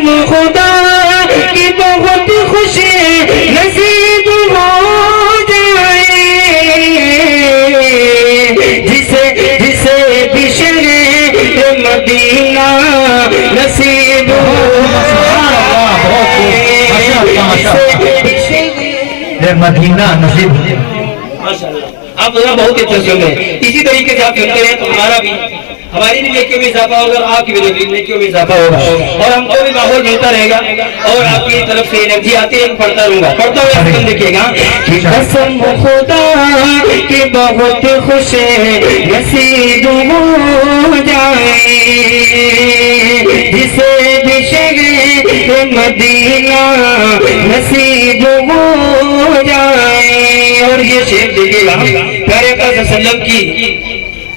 قسم خدا کی بہت خوش نصیب ہو جائے جسے بھی شہر مدینہ نصیب ہو جائے مدینہ نصیب ہو جائے. آپ بہت اچھا سن رہے ہیں. اسی طریقے سے آپ سنتے رہے تو ہماری بھی نیکیوں میں اضافہ ہوگا، آپ کی بھی نیکیوں میں اضافہ ہوگا، اور ہم کو بھی ماحول ملتا رہے گا، اور آپ کی طرف سے انرجی آتی ہے. پڑھتا رہوں گا، پڑھتا ہوں آپ دیکھیے گا. قسم خدا کی بہت خوش نصیب ہو جائے جسے بھی شہر مدینہ نصیب ہو جائے. اور یہ شعر دیکھیے گا پیارے آقا صلی اللہ علیہ وسلم کی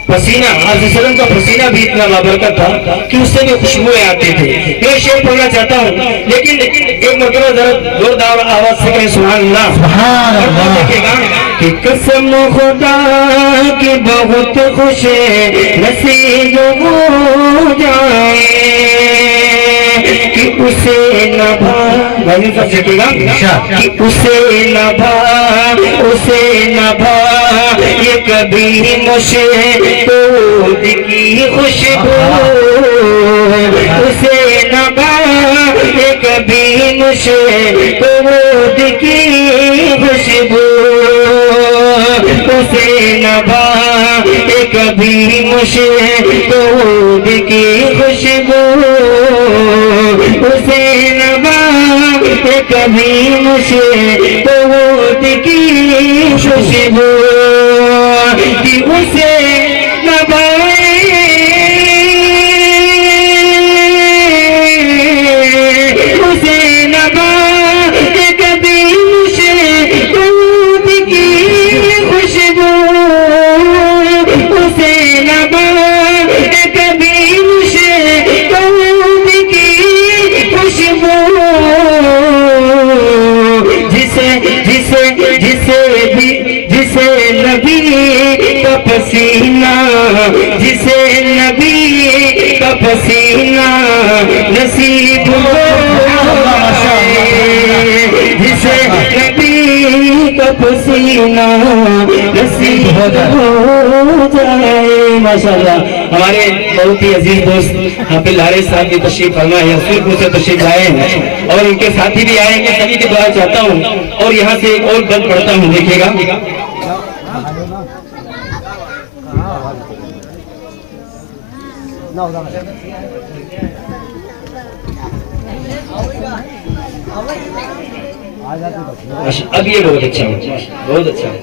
پسینہ، آپ صلی اللہ علیہ وسلم کا پسینہ بھی اتنا بابرکت تھا کہ اس سے بھی خوشبوئیں آتی تھی. میں شعر پڑھنا چاہتا ہوں لیکن ایک مرتبہ ذرا زوردار آواز سے کہیں سبحان اللہ. سبحان اللہ. دیکھیے گا کہ قسم خدا کی بہت خوش نصیب ہو جائے کہ اسے نبھا، بھائی سب دیکھیے گا کہ اسے نبھا یہ کبھی مشتاق کی خوشبو، اسے نبھا یہ کبھی مشتاق کی خوشبو، اسے نبھا یہ کبھی مشتاق کی خوشبو، اسے نبھا یہ کبھی مشتاق کی خوشبو کہ اسے نبھائے اسے نبھائے کبھی مشتاق کی خوشبو، اسے نبھائے کبھی مشتاق کی خوشبو، جسے نبی کا پسینہ، جسے نبی کا پسینہ نصیب ہو جائے، جسے نبی کا پسینہ نصیب ہو جائے. ماشاءاللہ ہمارے بہت ہی عزیز دوست حافظ حارث صاحب کی تشریف فرما ہے، رسولپور سے تشریف لائے ہیں اور ان کے ساتھی بھی آئے ہیں. سبھی کی دعا چاہتا ہوں اور یہاں سے ایک اور بند پڑھتا ہوں. دیکھیے گا اب یہ بہت اچھا ہے، بہت اچھا ہے.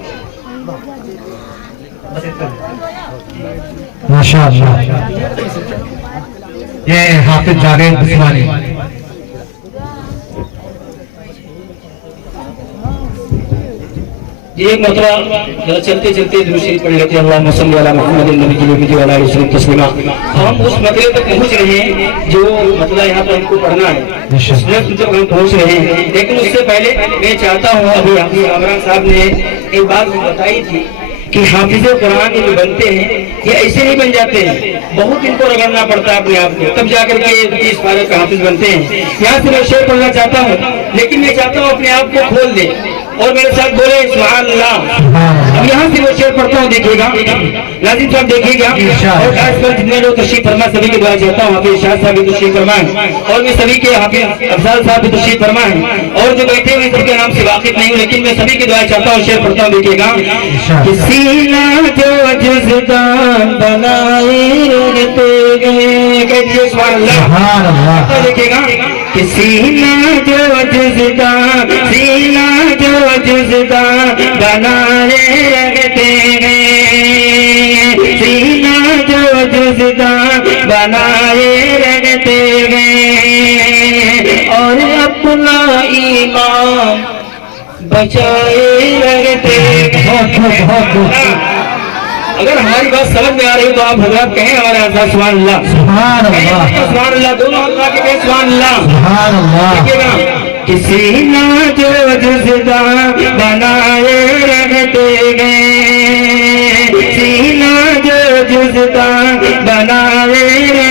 ماشاءاللہ یہ حافظ جاوید بسمانی. یہ ایک مرتبہ چلتے چلتے درود شریف پڑھ لیتے ہیں. اللہم صلی علی محمد النبی کی وجہ والا رسول تسلیمہ. ہم اس مطلب تک پہنچ رہے ہیں جو مطلب یہاں پر ہم کو پڑھنا ہے، اس تک ہم پہنچ رہے ہیں. لیکن اس سے پہلے میں چاہتا ہوں، ابھی عمران صاحب نے ایک بات بتائی تھی کہ حافظ قرآن جو بنتے ہیں یہ ایسے نہیں بن جاتے ہیں، بہت ان کو رگڑنا پڑتا ہے اپنے آپ کو، تب جا کر کے 30 پارے کا حافظ بنتے ہیں. یہاں سے میں شعر پڑھنا چاہتا ہوں لیکن میں چاہتا ہوں اپنے آپ کو کھول دیں اور میرے ساتھ بولے سبحان اللہ. اب یہاں سے وہ شعر پڑھتا ہوں، دیکھیے گا ناظرین صاحب دیکھیے گا. اور خاص کر جتنے لوگ تشریف فرما سبھی کی دعا چاہتا ہوں. حافظ ارشاد صاحب بھی تشریف فرمائیں اور میں سبھی کے حافظ افضل صاحب بھی تشریف فرمائیں اور جو بیٹھے ہوئے سب کے نام سے واقف نہیں ہوں لیکن میں سبھی کی دعا چاہتا ہوں. شعر پڑھتا ہوں، دیکھیے گا. سینہ جو جزدان بنائے رہتے گئے، کہتے سبحان اللہ. دیکھیے گا کہ سینہ جو جزدان، سینہ جو جزدان بنائے رہتے گئے، سینہ جو جزدان بنائے رہتے گئے اور اپنا ایمان بچائے رہتے گئے. اگر ہماری بات سمجھ میں آ رہی تو آپ حضرات کہیں ہمارے آزاد سبحان اللہ. سبحان اللہ، سبحان اللہ، دونوں اللہ کے کہیں سبحان اللہ. سبحان اللہ. دیکھیے گا کسی نہ جو جزدان بنائے رہتے گئے، سینہ جو جزدان بنائے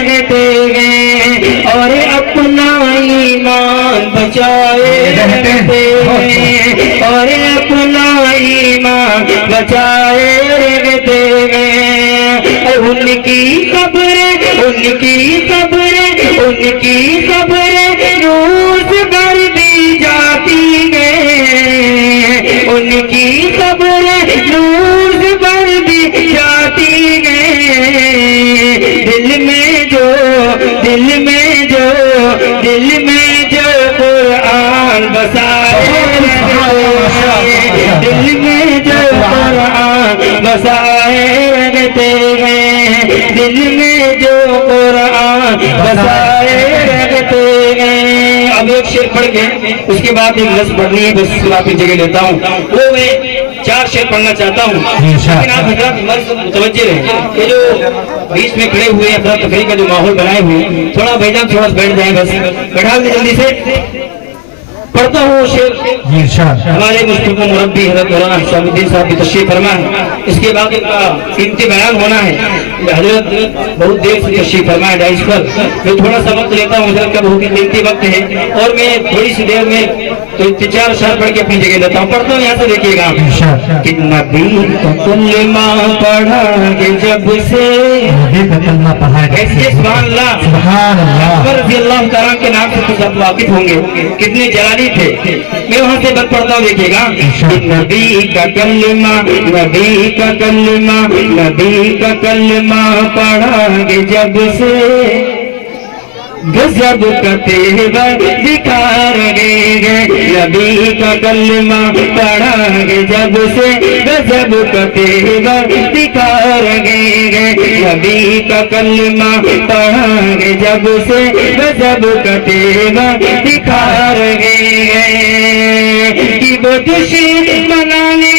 رہتے گئے اور اور اپنا ایمان بچائے رکھتے ہیں، اور اپنا ایمان بچائے رکھتے ہیں، ان کی قبریں، ان کی قبریں، ان کی قبریں روز بھر دی جاتی ہیں، ان کی قبریں روز بھر دی جاتی ہیں، دل میں جو دل میں جو دل میں جو قرآن بسائے رکھتے ہیں، دل میں جو قرآن بسائے رکھتے ہیں، دل میں جو قرآن بسائے رکھتے ہیں۔ اب ایک شعر پڑھ کے اس کے بعد ایک نظم پڑھنی ہے، بس آپ کی جگہ لیتا ہوں، وہ میں 4 شعر پڑھنا چاہتا ہوں، لیکن آپ حضرات مرض متوجہ رہیں کہ جو بیچ میں کھڑے ہوئے افراد تفریح کا جو ماحول بنائے ہوئے، تھوڑا بھائی جان تھوڑا بیٹھ جائیں، بس بیٹھا دیں جلدی سے۔ پڑھتا ہوں شعر، ہمارے مستقبل مربی حضرت مولانا شاہ الدین صاحب کی تشریف فرما ہے، اس کے بعد ان کا قیمتی بیان ہونا ہے، حضرت بہت دیر سے تشریف فرما ہے ڈائز پر، میں تھوڑا سا وقت لیتا ہوں، حضرت کا بہت ہی قیمتی وقت ہے، اور میں تھوڑی سی دیر میں 4 اشعار پڑھ کے اپنی جگہ لیتا ہوں۔ پڑھتا ہوں، یہاں سے دیکھیے گا کہ نبی کا کلمہ پڑھا کہ جب سے، ایسے سبحان اللہ رضی اللہ تعالیٰ کے نام سے کچھ آپ واقف ہوں گے، کتنے جلالی تھے، میں وہاں سے بات پڑھتا ہوں، دیکھیے گا کہ نبی کا کلمہ، نبی کا کلمہ، نبی کا کلمہ پڑھا کہ جب سے غضب کا تیور دکھا رہے ہیں، نبی کا کلمہ پڑھا کہ جب سے غضب کا تیور دکھا رہے ہیں، نبی کا کلمہ پڑھا کہ جب سے غضب کا تیور دکھا رہے ہیں، کہ وہ دشمنانے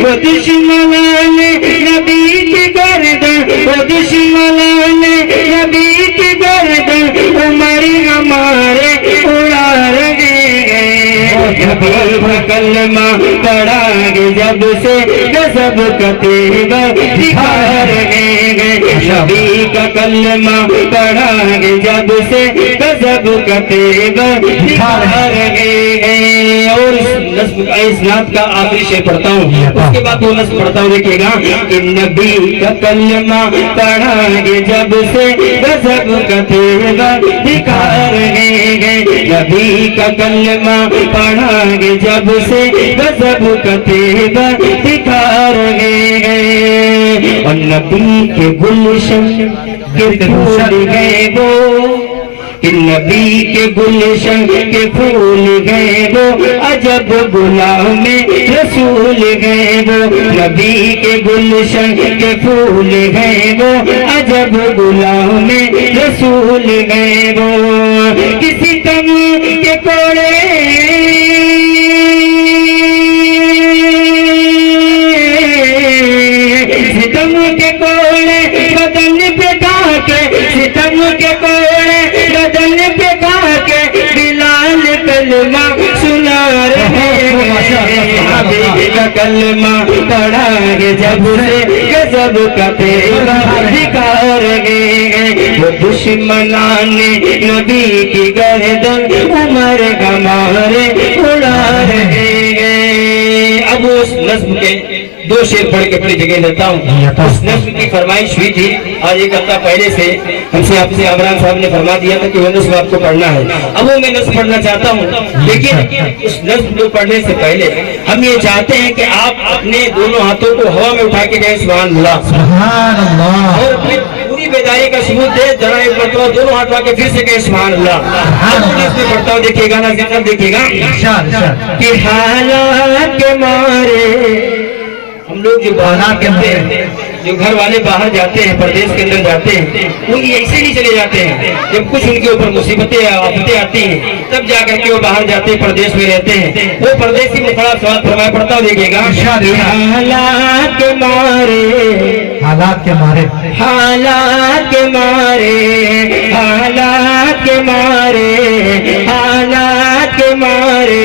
وہ دشمنان نبی کی گردن، وہ دشمنان نبی کی گردن عمر ہمارے اڑا رہے ہیں، نبی کا کلمہ پڑھا کہ جب سے غضب کا تیور دکھا رہے ہیں، نبی کا کلمہ پڑھا کہ جب سے غضب کا تیور دکھا رہے ہیں۔ اور نظم کا اسناد کا آخری شعر پڑھتا ہوں، اس کے بعد وہ نظم پڑھتا ہوں، دیکھیے گا کہ نبی کا کلمہ پڑھا کہ جب سے غضب کا تیور دکھا رہے ہیں، نبی کا کلمہ پڑھا کہ جب سے غضب کا تیور دکھا رہے ہیں، اور نبی کے گلشن کے پھول گئے وہ، کہ نبی کے گلشن کے پھول گئے وہ، عجب غلام رسول گئے وہ، نبی کے گلشن کے پھول گئے وہ، عجب غلام رسول گئے وہ، کسی تم کے کوڑے ستم کے کوڑے بدن پہ کھا کے، ستم کے کوڑے بدن پہ کھا کے بلال کلمہ سنا رہے ہیں، نبی کا کلمہ پڑھا کہ جب سے غضب کا تیور دکھا رہے ہیں، وہ دشمنان نبی کی گردن عمر ہمارے اڑا رہے ہیں۔ اب اس نظم کے 2 شعر پڑھ کے اپنی جگہ لیتا ہوں، اس نظم کی فرمائش ہوئی تھی آج 1 ہفتہ پہلے سے، ہم سے آپ سے عمران صاحب نے فرما دیا تھا کہ وہ نظم آپ کو پڑھنا ہے، اب وہ میں نظم پڑھنا چاہتا ہوں، لیکن اس نظم کو پڑھنے سے پہلے ہم یہ چاہتے ہیں کہ آپ اپنے دونوں ہاتھوں کو ہوا میں اٹھا کے کہیں سبحان اللہ، اور اپنی پوری بیداری کا ثبوت دے، ذرا ایک مرتبہ دونوں ہاتھ اٹھا کے پھر سے کہیں سبحان اللہ۔ اب وہ نظم پڑھتا ہوں، دیکھیے گا نا، دیکھیے گا کہ حالات کے مارے ہم لوگ جو باہر کرتے ہیں، جو گھر والے باہر جاتے ہیں، پردیس کے اندر جاتے ہیں، وہ ایسے نہیں چلے جاتے ہیں، جب کچھ ان کے اوپر مصیبتیں آفتیں آتی ہیں تب جا کر کے وہ باہر جاتے ہیں، پردیس میں رہتے ہیں، وہ پردیسی میں بڑا سوال فرمایا پڑتا ہوں، دیکھیے گا حالات کے مارے، حالات کے مارے، حالات کے مارے، حالات کے مارے، حالات کے مارے،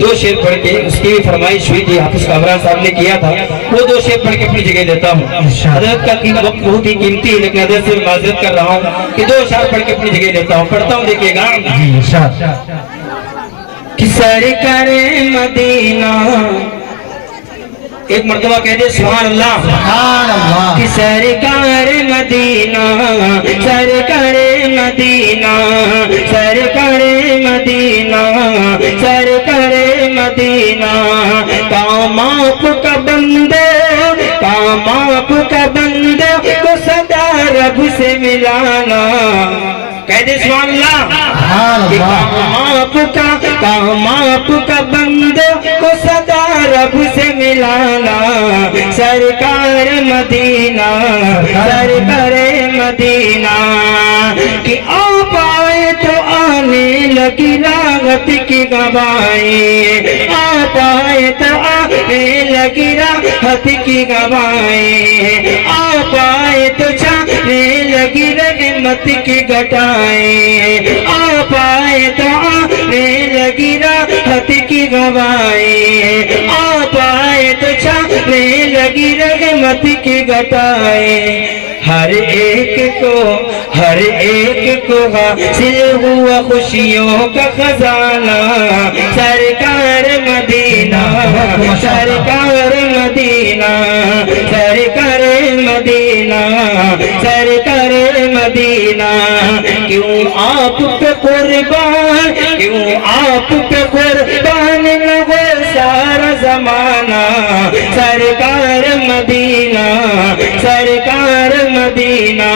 دو شعر پڑھ کے اس کی بھی فرمائش ہوئی تھی، حافظ کامران صاحب نے کیا تھا، وہ دو شعر پڑھ کے اپنی جگہ لیتا ہوں۔ حضرت کا وقت بہت ہی قیمتی ہے، لیکن حضرت سے معذرت کر رہا ہوں کہ دو اشعار پڑھ کے اپنی جگہ لیتا ہوں۔ پڑھتا ہوں، دیکھیے گا جی ارشاد۔ کہ سرکار مدینہ، ایک مرتبہ کہہ دے سبحان اللہ، سبحان اللہ۔ کہ سرکار مدینہ، سرکار مدینہ، سرکار مدینہ، سرکار مدینہ، کام آپ کا بندے، کام آپ کا بندے کو صدا رب سے ملانا۔ کہہ دے سبحان اللہ، سبحان کہ اللہ۔ کام آپ کا بندے کو صدا رب سے ملانا۔ سرکار مدینہ، سرکار مدینہ، کہ آپ آئے تو آنے لگی راحت کی گواہیں، آپ آئے تو آنے لگی راحت کی گواہیں، آپ آئے تو چھانے لگی رحمت کی گھٹائیں، آپ آئے تو آنے لگی راحت کی گواہیں، آپ آئے تو چھانے لگی رحمت کی گھٹائیں۔ ہر ایک کو حاصل ہوا خوشیوں کا خزانہ۔ سرکار مدینہ، سرکار مدینہ، سرکار مدینہ، سرکار مدینہ، کیوں آپ پہ قربان، کیوں آپ پہ قربان نہ ہو سارا زمانہ۔ سرکار مدینہ، سرکار مدینہ،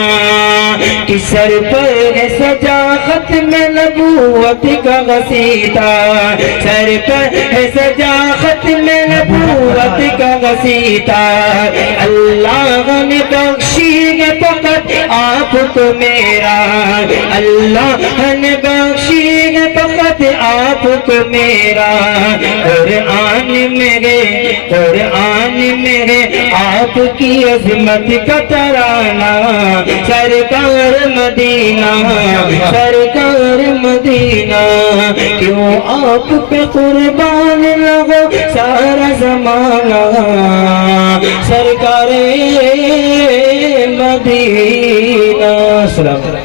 کہ سر پر ہے سجا ختم نبوت کا غسیطہ، سر پر ہے سجا ختم نبوت کا غسیطہ۔ اللہ نے بخشی ہے فقط آپ کو میرا، اللہ نے بخشی ہے فقط آپ کو میرا۔ قرآن میں آپ کی عظمت کا ترانہ۔ سرکار مدینہ، سرکار مدینہ، کیوں آپ پہ قربان نہ ہو سارا زمانہ۔ سرکار مدینہ۔ السلام علیکم۔